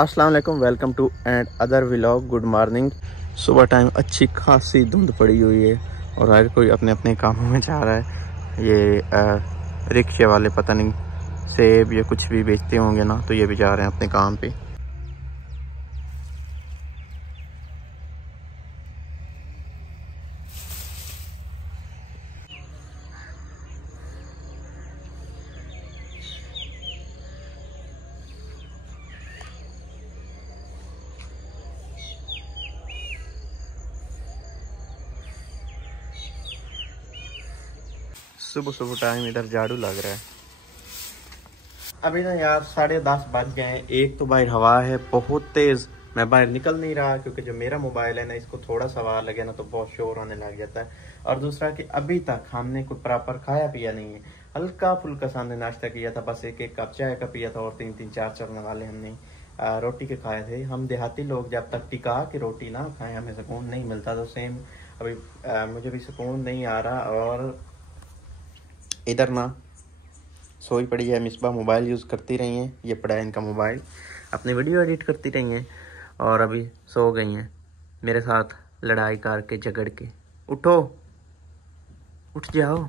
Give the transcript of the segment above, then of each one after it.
अस्सलाम वालेकुम, welcome to another vlog. Good morning. सुबह टाइम अच्छी खासी धुंध पड़ी हुई है और हर कोई अपने अपने कामों में जा रहा है। ये रिक्शे वाले पता नहीं सेब या कुछ भी बेचते होंगे ना, तो ये भी जा रहे हैं अपने काम पे। सुबह सुबह टाइम इधर झाड़ू लग रहा है। अभी ना यार 10:30 बज गए हैं। एक तो बाहर हवा है बहुत तेज, मैं बाहर निकल नहीं रहा क्योंकि जो मेरा मोबाइल है ना, इसको थोड़ा सा हवा लगे ना तो बहुत शोर होने लग जाता है। और दूसरा कि अभी तक हमने कुछ प्रॉपर खाया पिया नहीं है। हल्का फुल्का सा हमने नाश्ता किया था, बस एक कप चाय का पिया था और 3-3 4 वाले हमने रोटी के खाए थे। हम देहाती लोग जब तक टिका के रोटी ना खाएं हमें सुकून नहीं मिलता। तो सेम अभी मुझे भी सुकून नहीं आ रहा। और इधर ना सोई पड़ी है मिसबा, मोबाइल यूज़ करती रही हैं। ये पड़ा है इनका मोबाइल, अपनी वीडियो एडिट करती रही हैं और अभी सो गई हैं मेरे साथ लड़ाई करके झगड़ के। उठो, उठ जाओ।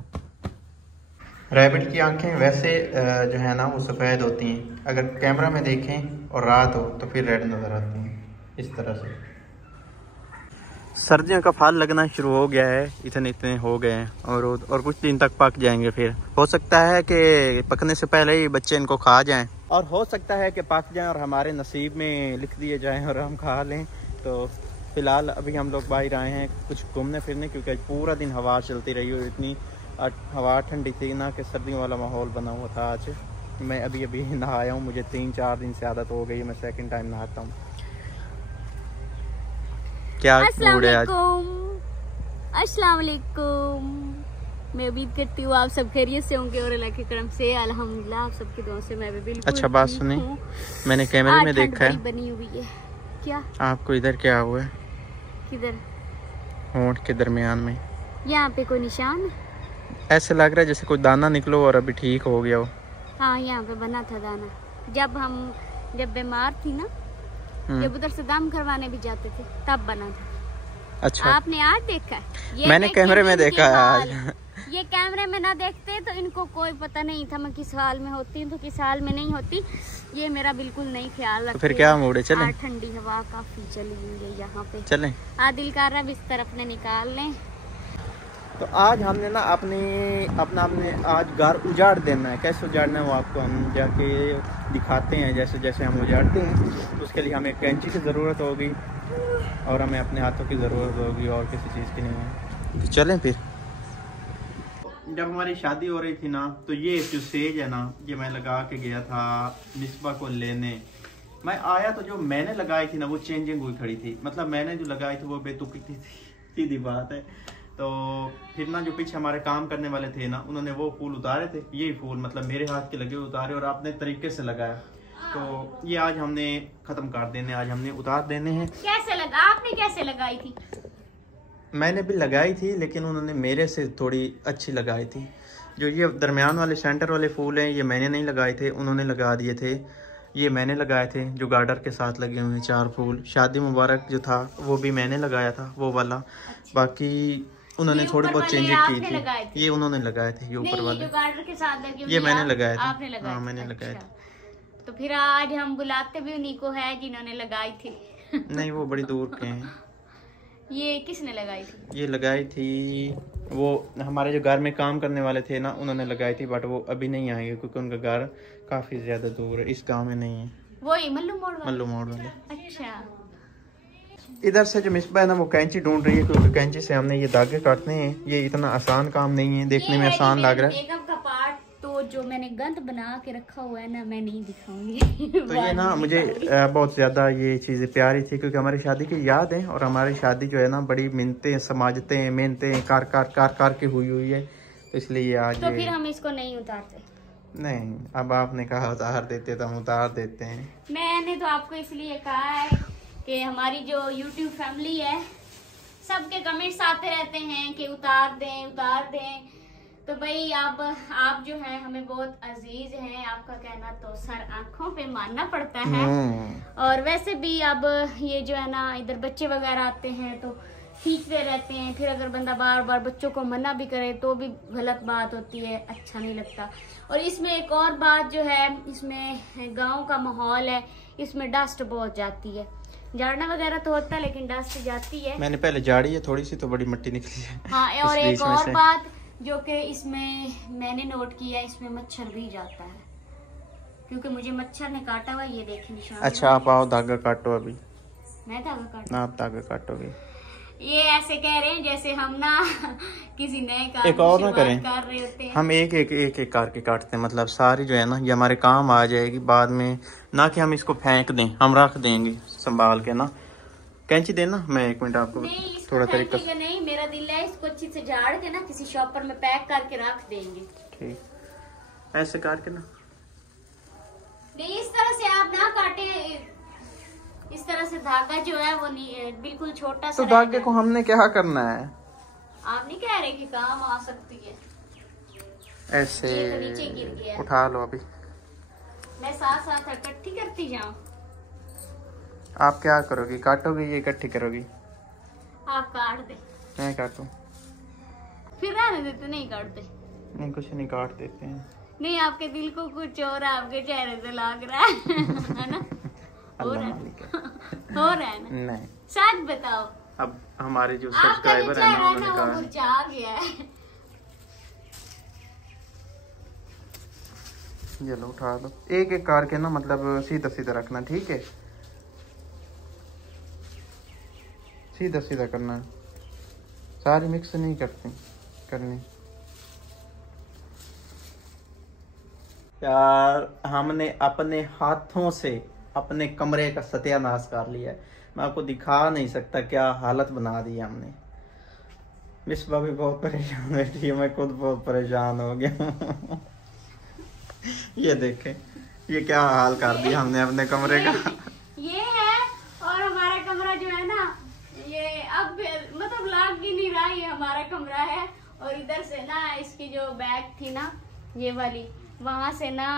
रैबिट की आंखें वैसे जो है ना वो सफ़ेद होती हैं, अगर कैमरा में देखें और रात हो तो फिर रेड नज़र आती हैं इस तरह से। सर्दियों का फल लगना शुरू हो गया है, इतने इतने हो गए हैं और कुछ दिन तक पक जाएंगे। फिर हो सकता है कि पकने से पहले ही बच्चे इनको खा जाएं और हो सकता है कि पक जाएं और हमारे नसीब में लिख दिए जाएं और हम खा लें। तो फिलहाल अभी हम लोग बाहर आए हैं कुछ घूमने फिरने, क्योंकि आज पूरा दिन हवा चलती रही और इतनी हवा ठंडी थी ना कि सर्दियों वाला माहौल बना हुआ था। आज मैं अभी अभी नहाया हूँ, मुझे 3-4 दिन से आदत हो गई है, मैं सेकेंड टाइम नहाता हूँ। क्या मूड है आज? अस्सलाम वालेकुम। मैं उम्मीद करती हूँ आप सब खैरियत से होंगे और अल्लाह के करम से अल्हम्दुलिल्लाह आप सबकी दुआ से मैं भी बिल्कुल। अच्छा बात सुनी, मैंने कैमरे में देखा है बनी हुई है। क्या आपको इधर क्या हुआ है? किधर? होंठ के दरमियान में यहाँ पे कोई निशान? ऐसे लग रहा है जैसे कोई दाना निकलो और अभी ठीक हो गया हो। हाँ यहाँ पे बना था दाना, जब बीमार थी ना, जब उधर से दम करवाने भी जाते थे तब बना था। अच्छा आपने आज देखा? ये मैंने कैमरे में देखा है आज। ये कैमरे में ना देखते तो इनको कोई पता नहीं था मैं किस हाल में होती हूँ तो किस हाल में नहीं होती। ये मेरा बिल्कुल नहीं ख्याल रखते। तो फिर क्या मूड है? चलें? ठंडी हवा काफी चली हुई है यहाँ पे। चलें? दिल कर रहा बिस्तर अपने निकाल लें। तो आज हमने ना अपना आज घर उजाड़ देना है। कैसे उजाड़ना है वो आपको हम जाके दिखाते हैं। जैसे जैसे हम उजाड़ते हैं तो उसके लिए हमें कैंची की ज़रूरत होगी और हमें अपने हाथों की ज़रूरत होगी और किसी चीज़ की नहीं है। तो चलें फिर। जब हमारी शादी हो रही थी ना, तो ये जो सेज है ना, ये मैं लगा के गया था मिसबा को लेने। मैं आया तो जो मैंने लगाई थी ना वो चेंजिंग हुई खड़ी थी, मतलब मैंने जो लगाई थी वो बेतुकी थी, सीधी बात है। तो फिर ना जो पीछे हमारे काम करने वाले थे ना, उन्होंने वो फूल उतारे थे, यही फूल मतलब मेरे हाथ के लगे उतारे और अपने तरीके से लगाया। तो ये आज हमने खत्म कर देने, आज हमने उतार देने हैं। कैसे लगा? आपने कैसे लगाई थी? मैंने भी लगाई थी लेकिन उन्होंने मेरे से थोड़ी अच्छी लगाई थी। जो ये दरमियान वाले सेंटर वाले फूल हैं ये मैंने नहीं लगाए थे, उन्होंने लगा दिए थे। ये मैंने लगाए थे जो गार्डर के साथ लगे हुए हैं 4 फूल। शादी मुबारक जो था वो भी मैंने लगाया था वो वाला। बाकी उन्होंने थोड़ी बहुत चेंजेस की थी। ये उन्होंने लगाए थे, ये ऊपर वाले जो गार्डर के साथ लगे ये मैंने लगाए थे। आपने लगाए? हाँ मैंने लगाए थे। तो फिर आज हम बुलाते भी उन्हीं को है जिन्होंने लगाई थी। नहीं वो बड़ी दूर के हैं। ये किसने लगाई थी? ये लगाई थी वो हमारे जो घर में काम करने वाले थे ना, उन्होंने लगाई थी, बट वो अभी नहीं आएंगे क्योंकि उनका घर काफी ज्यादा दूर है, इस गांव में नहीं है। वही मल्लू मोड़ वाले। अच्छा। इधर से जो मिसबा है ना वो कैंची ढूंढ रही है क्योंकि कैंची से हमने ये धागे काटने हैं। ये इतना आसान काम नहीं है, देखने में आसान लग रहा है। मेकअप का पार्ट तो जो मैंने गंद बना के रखा हुआ है ना, मैं नहीं दिखाऊंगी। तो ये ना मुझे बहुत ज्यादा ये चीजें प्यारी थी क्योंकि हमारी शादी की याद है और हमारी शादी जो है ना बड़ी मिन्नतें समाजतें मेहनतें कार के हुई है, तो इसलिए आज। तो फिर हम इसको नहीं उतारते? नहीं, अब आपने कहा उतार देते तो हम उतार देते हैं। मैंने तो आपको इसलिए कहा है कि हमारी जो YouTube फैमिली है सबके कमेंट्स आते रहते हैं कि उतार दें। तो भाई आप जो है हमें बहुत अजीज हैं, आपका कहना तो सर आंखों पे मानना पड़ता है। और वैसे भी अब ये जो है ना इधर बच्चे वगैरह आते हैं तो खींचते रहते हैं, फिर अगर बंदा बार बार बच्चों को मना भी करे तो भी गलत बात होती है, अच्छा नहीं लगता। और इसमें एक और बात जो है, इसमें गांव का माहौल है, इसमें डस्ट बहुत जाती है। झाड़ना वगैरह तो होता है लेकिन डस्ट जाती है। मैंने पहले झाड़ी है थोड़ी सी, तो बड़ी मिट्टी निकली है। हाँ, और एक और बात जो कि इसमें मैंने नोट किया, इसमें मच्छर भी जाता है, क्योंकि मुझे मच्छर ने काटा हुआ, ये देखिए निशान। अच्छा आप आओ, धागा काटो अभी। मैं धागा काटो? आप धागा काटोगे? ये ऐसे कह रहे हैं जैसे हम ना किसी नए काम एक और ना करें, कर रहे होते हैं। हम एक करके काटते हैं, मतलब सारी जो है ना ये हमारे काम आ जाएगी बाद में, ना कि हम इसको फेंक दें, हम रख देंगे संभाल के ना। कैंची देना, मैं 1 मिनट आपको थोड़ा तरीका से। नहीं, मेरा दिल है इसको अच्छी से झाड़ के ना किसी शॉपर में पैक करके रख देंगे। ठीक, ऐसे काट के ना। नहीं, इस तरह से आप ना काटे, इस तरह से धागा जो है वो बिल्कुल छोटा सा। तो धागे को हमने क्या करना है? आप नहीं कह रहे कि काम आ सकती है? ऐसे तो नीचे गिर गया, उठा लो अभी। मैं साथ साथ इकट्ठी करती जाऊं। आप क्या करोगी, काटोगी या इकट्ठी करोगी? आप काट दे। मैं काटूं? फिर रहने देते, नहीं काटते। नहीं, कुछ नहीं, काट देते हैं। नहीं, आपके दिल को कुछ और आपके चेहरे से लग रहा है ना? हो रहा है ना? नहीं, सच बताओ। अब हमारे जो सब्सक्राइबर है ना उन्होंने कहा कुछ आ गया है। चलो उठा लो, एक एक करके ना, मतलब सीधा सीधा रखना, ठीक है? सीधा सीधा करना है, सारी मिक्स नहीं करनी। यार हमने अपने हाथों से अपने कमरे का सत्यानाश कर लिया है, मैं आपको दिखा नहीं सकता क्या हालत बना दी हमने। मिसबा भी बहुत परेशान बैठी है, मैं खुद बहुत परेशान हो गया। ये देखें, ये क्या हाल कर दिया हमने अपने कमरे का। ये है, और हमारा कमरा जो है ना, ये अब मतलब लाग ही नहीं रहा, ये हमारा कमरा है। और इधर से ना इसकी जो बैग थी ना, ये वाली, वहाँ से ना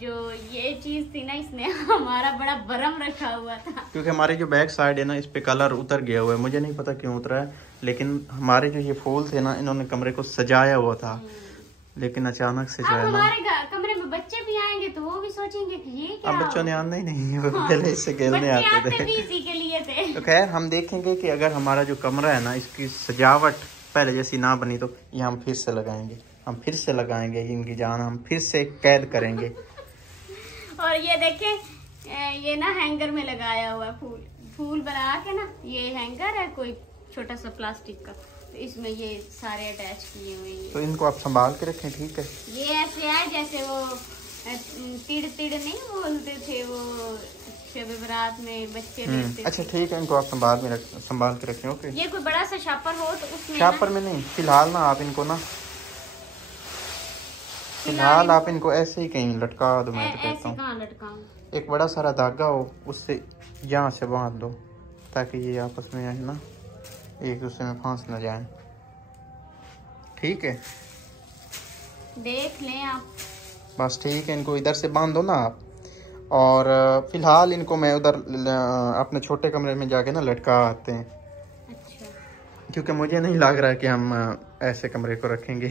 जो ये चीज थी ना, इसने हमारा बड़ा बरम रखा हुआ था। क्योंकि हमारी जो बैक साइड है ना, इस पे कलर उतर गया हुआ है, मुझे नहीं पता क्यों उतरा है, लेकिन हमारे जो ये फूल थे ना, इन्होंने कमरे को सजाया हुआ था, लेकिन अचानक से जो है ना, हमारे कमरे में बच्चे भी आएंगे तो वो भी सोचेंगे कि ये क्या। अब बच्चों ने आना ही नहीं, वो पहले इससे खेलने आते थे। इसी के लिए थे। तो खैर हम देखेंगे कि अगर हमारा जो कमरा है ना, इसकी सजावट पहले जैसी ना बनी तो ये हम फिर से लगाएंगे, इनकी जान हम फिर से कैद करेंगे। और ये देखें, ये ना हैंगर में लगाया हुआ फूल बना के ना, ये हैंगर है कोई छोटा सा प्लास्टिक का, तो इसमें ये सारे अटैच किए हुए हैं। तो इनको आप संभाल के रखें, ठीक है? ये ऐसे है जैसे वो तिड़ नहीं बोलते थे, वो शब बरात में बच्चे लेते थे। अच्छा ठीक है, इनको आप संभाल के रखें। ओके, ये कोई बड़ा सा शापर हो तो उसमें, शापर में नहीं, फिलहाल ना आप इनको ना, फिलहाल आप इनको ऐसे ही कहीं लटका दो। मैं तो कहता हूँ एक बड़ा सारा धागा हो, उससे यहाँ से बांध दो, ताकि ये आपस में है ना एक दूसरे में फंस न जाए। ठीक है, देख लें आप। बस ठीक है, इनको इधर से बांध दो ना आप। और फिलहाल इनको मैं उधर अपने छोटे कमरे में जाके ना लटका आते हैं। अच्छा। क्योंकि मुझे नहीं लग रहा कि हम ऐसे कमरे को रखेंगे,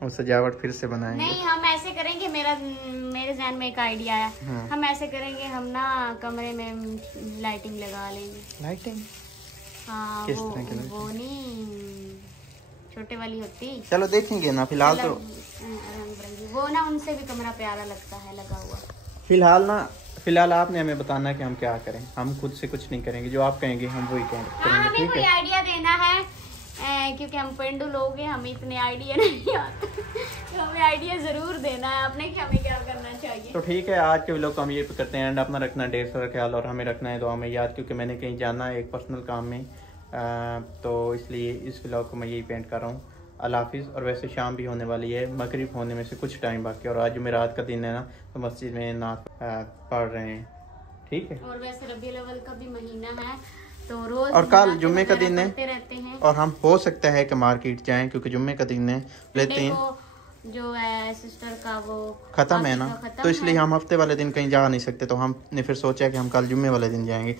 हम सजावट फिर से बनाएंगे। नहीं, हम ऐसे करेंगे, मेरे ज़हन में एक आइडिया आया। हम ऐसे करेंगे, हम ना कमरे में लाइटिंग लगा लेंगे। लाइटिंग? हाँ, किस तरह की लाइटिंग? वो नहीं छोटे वाली होती। चलो देखेंगे ना, फिलहाल तो रंग बिरंगी, वो ना उनसे भी कमरा प्यारा लगता है लगा हुआ। फिलहाल आपने हमें बताना है कि हम क्या करें, हम खुद से कुछ नहीं करेंगे, जो आप कहेंगे हम वही करेंगे। हमें ठीक कोई आइडिया देना है, क्योंकि हम पेंडू लोग हैं, हमें इतने आइडिया नहीं आते, तो हमें आइडिया जरूर देना है आपने कि हमें क्या करना चाहिए। तो ठीक है, आज के व्लॉग को हम ये करते हैं एंड। अपना रखना ढेर सारा ख्याल और हमें रखना है दुआ में याद, क्योंकि मैंने कहीं जाना है एक पर्सनल काम में, तो इसलिए इस व्लॉग को मैं यही पेंट कर रहा हूँ। अल्लाह हाफिज़। और वैसे शाम भी होने वाली है, मगरिब होने में से कुछ टाइम बाकी, और आज जुमेरात का दिन है ना, तो मस्जिद में नात पढ़ रहे हैं। ठीक है, और वैसे रबीउल अव्वल का भी महीना है, तो रोज और कल जुम्मे का दिन है, रहते हैं। और हम हो सकता है कि मार्केट जाएं, क्योंकि जुम्मे का दिन है, लेते हैं। जो है सिस्टर का वो खत्म है ना, खत्म तो इसलिए है। हम हफ्ते वाले दिन कहीं जा नहीं सकते, तो हमने फिर सोचा कि हम कल जुम्मे वाले दिन जाएंगे।